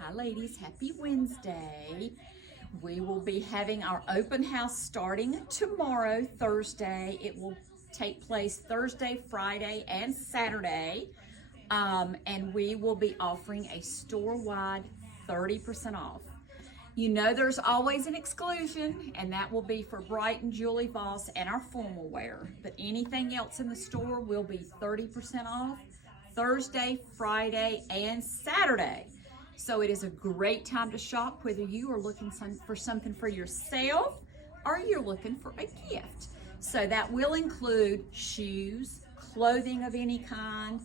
Hi ladies, happy Wednesday. We will be having our open house starting tomorrow, Thursday. It will take place Thursday, Friday, and Saturday. And we will be offering a store-wide 30% off. You know there's always an exclusion, and that will be for Brighton, Julie Voss, and our formal wear. But anything else in the store will be 30% off Thursday, Friday, and Saturday. So it is a great time to shop, whether you are looking for something for yourself or you're looking for a gift. So that will include shoes, clothing of any kind,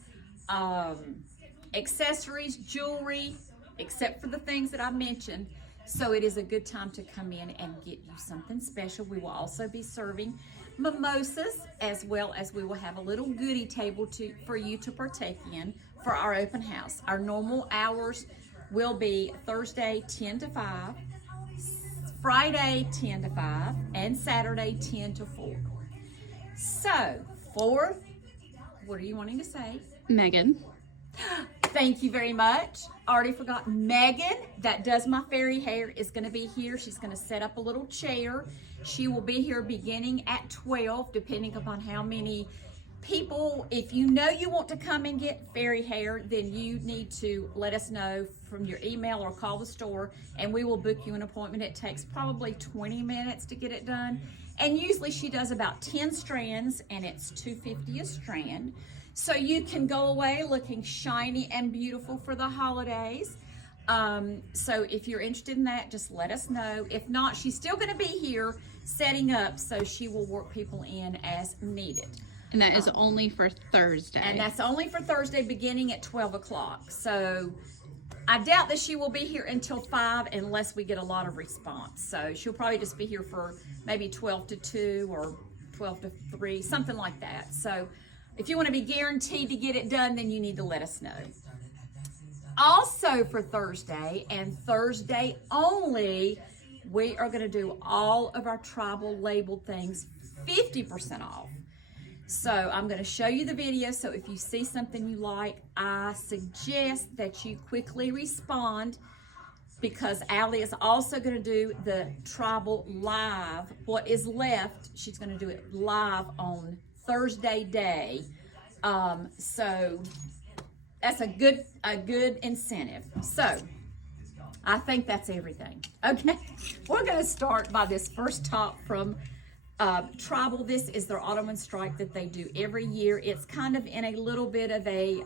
accessories, jewelry, except for the things that I mentioned. So it is a good time to come in and get you something special. We will also be serving mimosas, as well as we will have a little goodie table for you to partake in for our open house. Our normal hours will be Thursday 10 to 5, Friday 10 to 5, and Saturday 10 to 4. So, what are you wanting to say? Megan. Thank you very much. Already forgot Megan, that does my fairy hair, is going to be here. She's going to set up a little chair. She will be here beginning at 12, depending upon how many people. If you know you want to come and get fairy hair, then you need to let us know from your email or call the store, and we will book you an appointment. It takes probably 20 minutes to get it done, and usually she does about 10 strands, and it's $2.50 a strand. So you can go away looking shiny and beautiful for the holidays. So if you're interested in that, just let us know. If not, she's still going to be here setting up, so she will work people in as needed. And that is only for Thursday. And that's only for Thursday, beginning at 12 o'clock. So I doubt that she will be here until 5 unless we get a lot of response. So she'll probably just be here for maybe 12 to 2 or 12 to 3, something like that. So if you want to be guaranteed to get it done, then you need to let us know. Also for Thursday, and Thursday only, we are going to do all of our tribal labeled things 50% off. So I'm going to show you the video. So if you see something you like, I suggest that you quickly respond, because Allie is also going to do the tribal live. What is left, she's going to do it live on Thursday day. So that's a good incentive. So I think that's everything. Okay, we're going to start by this first top from Tribal. This is their Ottoman stripe that they do every year. It's kind of in a little bit of a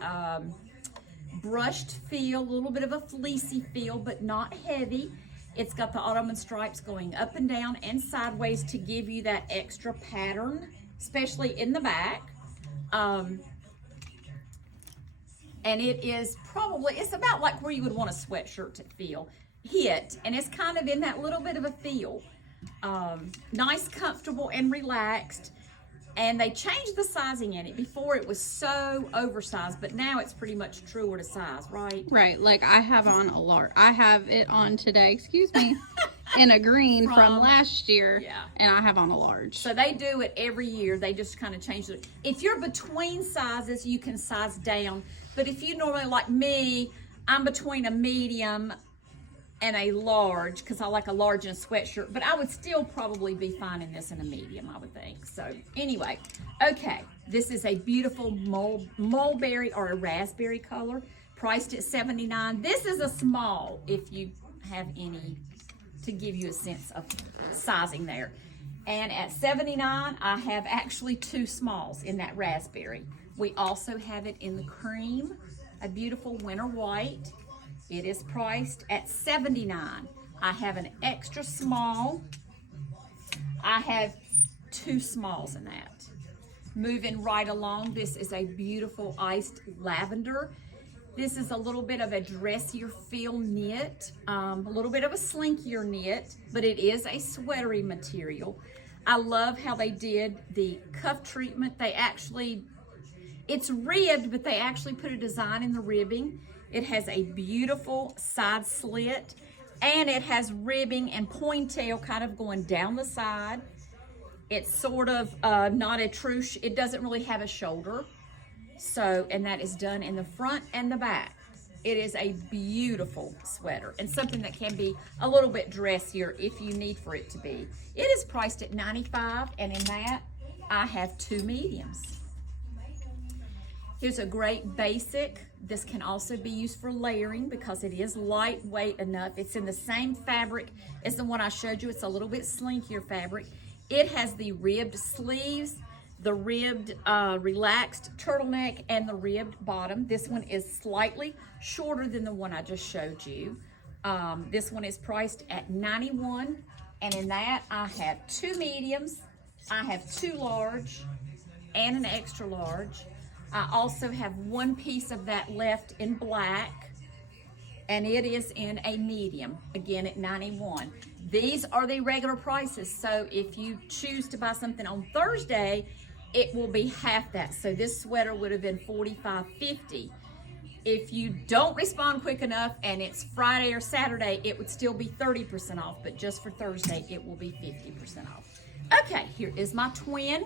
brushed feel, a little bit of a fleecy feel, but not heavy. It's got the Ottoman stripes going up and down and sideways to give you that extra pattern, especially in the back. And it's about like where you would want a sweatshirt to hit, and it's kind of in that little bit of a feel. Nice, comfortable, and relaxed. And they changed the sizing in it. Before it was so oversized, but now it's pretty much truer to size, right? Right, like I have on a large. I have it on today, excuse me, in a green from last year, yeah. And I have on a large. So they do it every year. They just kind of change it. If you're between sizes, you can size down. But if you normally, like me, I'm between a medium and a large, because I like a large in a sweatshirt, but I would still probably be fine in this in a medium, I would think. So anyway, okay, this is a beautiful mulberry or a raspberry color, priced at $79. This is a small, if you have any, to give you a sense of sizing there. And at $79, I have actually 2 smalls in that raspberry. We also have it in the cream, a beautiful winter white. It is priced at $79. I have an extra small. I have 2 smalls in that. Moving right along, this is a beautiful iced lavender. This is a little bit of a dressier feel knit, a little bit of a slinkier knit, but it is a sweatery material. I love how they did the cuff treatment. It's ribbed, but they actually put a design in the ribbing. It has a beautiful side slit, and it has ribbing and pointail kind of going down the side. It's sort of not a true, it doesn't really have a shoulder. So, and that is done in the front and the back. It is a beautiful sweater and something that can be a little bit dressier if you need for it to be. It is priced at $95, and in that, I have 2 mediums. Here's a great basic. This can also be used for layering because it is lightweight enough. It's in the same fabric as the one I showed you. It's a little bit slinkier fabric. It has the ribbed sleeves, the ribbed relaxed turtleneck, and the ribbed bottom. This one is slightly shorter than the one I just showed you. This one is priced at $91, and in that I have 2 mediums, I have 2 large, and an extra large. I also have 1 piece of that left in black, and it is in a medium, again at $91. These are the regular prices, so if you choose to buy something on Thursday, it will be half that. So this sweater would have been $45.50. If you don't respond quick enough and it's Friday or Saturday, it would still be 30% off, but just for Thursday, it will be 50% off. Okay, here is my twin.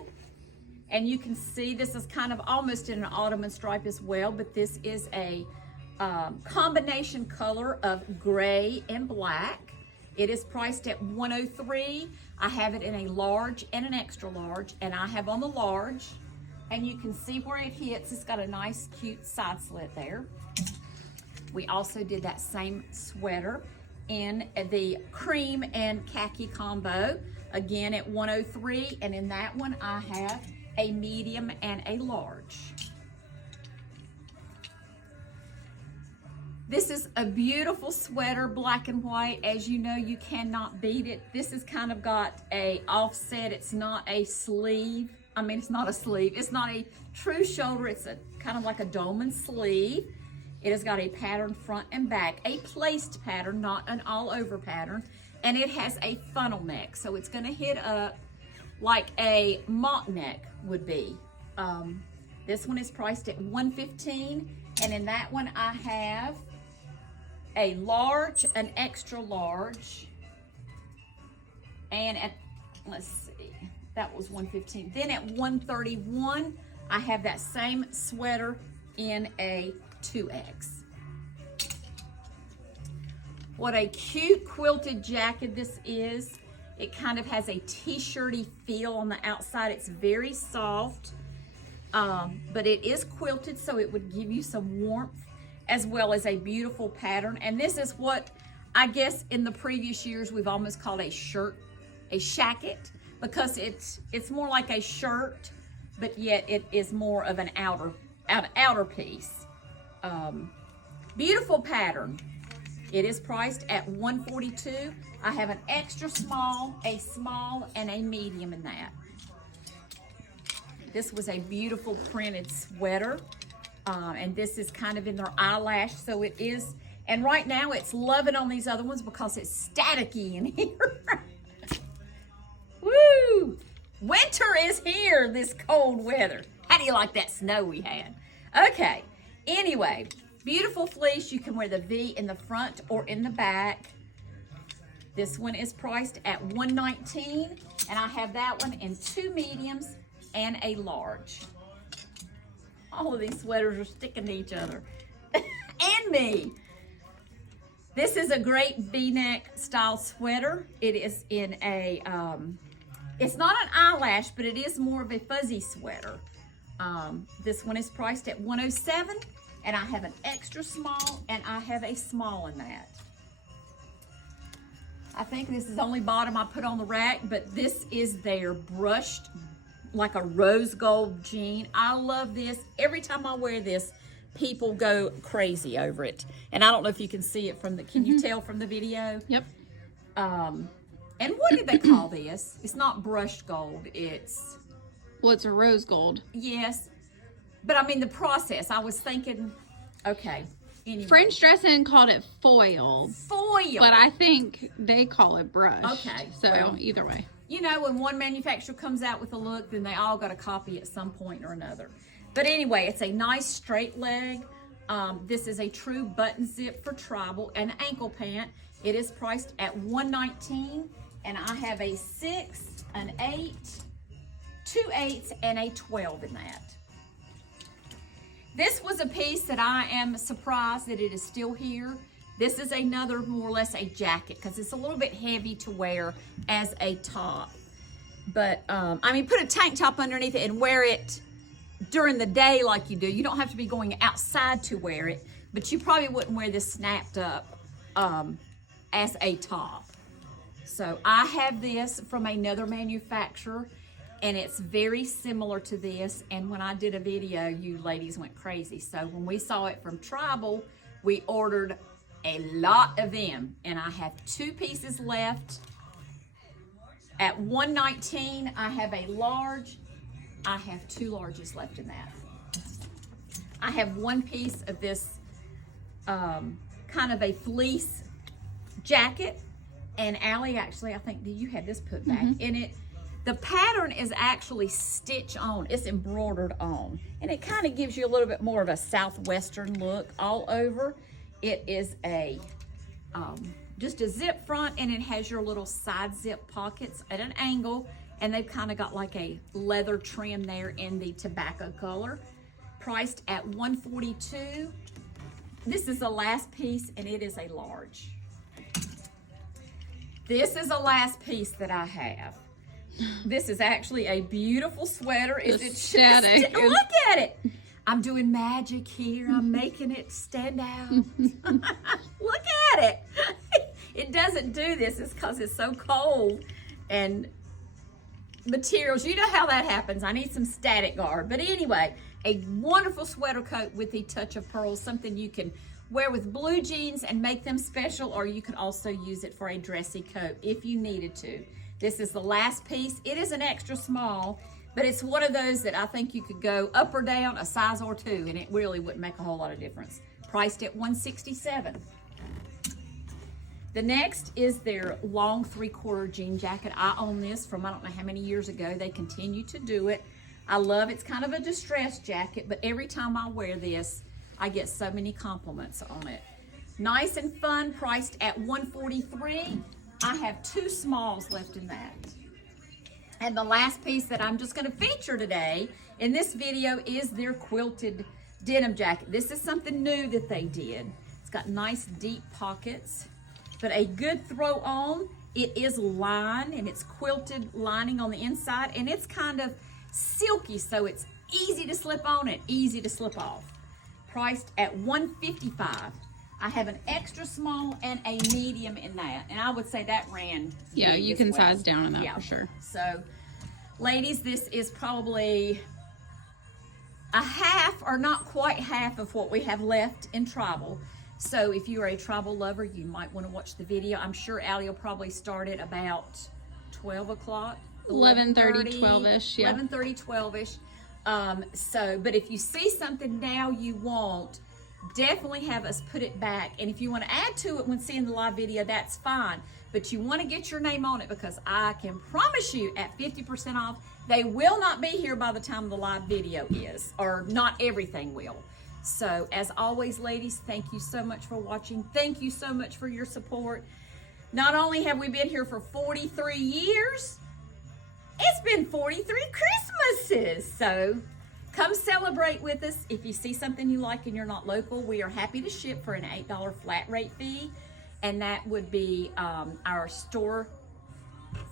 And you can see this is kind of almost in an autumn and stripe as well, but this is a combination color of gray and black. It is priced at $103. I have it in a large and an extra large, and I have on the large, and you can see where it hits. It's got a nice, cute side slit there. We also did that same sweater in the cream and khaki combo, again at $103, and in that one I have a medium and a large. This is a beautiful sweater, black and white. As you know, you cannot beat it. This has kind of got a offset. It's not a sleeve. I mean, it's not a sleeve. It's not a true shoulder. It's a kind of like a dolman sleeve. It has got a pattern front and back, a placed pattern, not an all over pattern. And it has a funnel neck. So it's gonna hit up like a mock neck would be. This one is priced at $115, and in that one I have a large, an extra large, and at, let's see, that was $115. Then at $131, I have that same sweater in a 2X. What a cute quilted jacket this is. It kind of has a t-shirty feel on the outside. It's very soft, but it is quilted, so it would give you some warmth as well as a beautiful pattern. And this is what I guess in the previous years we've almost called a shirt, a shacket, because it's more like a shirt, but yet it is more of an outer piece. Beautiful pattern. It is priced at $142. I have an extra small, a small, and a medium in that. This was a beautiful printed sweater. And this is kind of in their eyelash, so it is. And right now it's loving on these other ones because it's staticky in here. Woo! Winter is here, this cold weather. How do you like that snow we had? Okay, anyway, beautiful fleece. You can wear the V in the front or in the back. This one is priced at $119, and I have that one in 2 mediums and a large. All of these sweaters are sticking to each other. And me. This is a great V-neck style sweater. It is in a, it's not an eyelash, but it is more of a fuzzy sweater. This one is priced at $107, and I have an extra small, and I have a small in that. I think this is the only bottom I put on the rack, but this is their brushed, like a rose gold jean. I love this. Every time I wear this, people go crazy over it. And I don't know if you can see it from the, can you tell from the video? Yep. And what did they call this? It's not brushed gold, it's... Well, it's a rose gold. Yes. But I mean the process, I was thinking, okay. Anyway. French dressing called it foil. Foil. But I think they call it brush. Okay. So well, either way. You know, when one manufacturer comes out with a look, then they all got to copy at some point or another. But anyway, it's a nice straight leg. This is a true button zip for tribal and ankle pant. It is priced at $119, and I have a 6, an 8, 2 8s, and a 12 in that. This was a piece that I am surprised that it is still here. This is another, more or less, a jacket because it's a little bit heavy to wear as a top. But, I mean, put a tank top underneath it and wear it during the day like you do. You don't have to be going outside to wear it, but you probably wouldn't wear this snapped up as a top. So I have this from another manufacturer, and it's very similar to this. And when I did a video, you ladies went crazy. So when we saw it from Tribal, we ordered a lot of them, and I have 2 pieces left. At $119, I have a large. I have 2 larges left in that. I have 1 piece of this kind of a fleece jacket, and Allie, actually, I think you had this put back in it. The pattern is actually stitch on. It's embroidered on, and it kind of gives you a little bit more of a southwestern look all over. It is a just a zip front, and it has your little side zip pockets at an angle, and they've kind of got like a leather trim there in the tobacco color. Priced at $142. This is the last piece, and it is a large. This is the last piece that I have. This is actually a beautiful sweater. Is it static? Look at it. I'm doing magic here. I'm making it stand out. Look at it. It doesn't do this. It's because it's so cold. And materials, you know how that happens. I need some static guard. But anyway, a wonderful sweater coat with the touch of pearls, something you can wear with blue jeans and make them special, or you could also use it for a dressy coat if you needed to. This is the last piece. It is an extra small, but it's one of those that I think you could go up or down a size or 2, and it really wouldn't make a whole lot of difference. Priced at $167. The next is their long 3/4 jean jacket. I own this from I don't know how many years ago. They continue to do it. I love it's kind of a distressed jacket, but every time I wear this, I get so many compliments on it. Nice and fun, priced at $143. I have 2 smalls left in that. And the last piece that I'm just going to feature today in this video is their quilted denim jacket. This is something new that they did. It's got nice deep pockets, but a good throw on. It is lined, and it's quilted lining on the inside, and it's kind of silky, so it's easy to slip on and easy to slip off. Priced at $155. I have an extra small and a medium in that, and I would say that ran Yeah, big you as can well. size down on that for sure. So, ladies, this is probably a half or not quite half of what we have left in Tribal. So if you are a Tribal lover, you might want to watch the video. I'm sure Allie will probably start at about 12 o'clock. 11:30, 12-ish, yeah. 11:30, 12-ish. But if you see something now you want, definitely have us put it back. And if you want to add to it when seeing the live video, that's fine. But you want to get your name on it, because I can promise you at 50% off, they will not be here by the time the live video is, or not everything will. So as always, ladies, thank you so much for watching. Thank you so much for your support. Not only have we been here for 43 years, it's been 43 Christmases. So come celebrate with us. If you see something you like and you're not local, we are happy to ship for an $8 flat rate fee. And that would be our store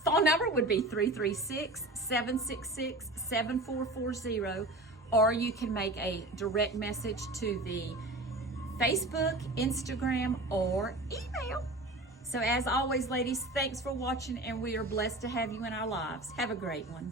phone number would be 336-766-7440. Or you can make a direct message to the Facebook, Instagram, or email. So as always, ladies, thanks for watching, and we are blessed to have you in our lives. Have a great one.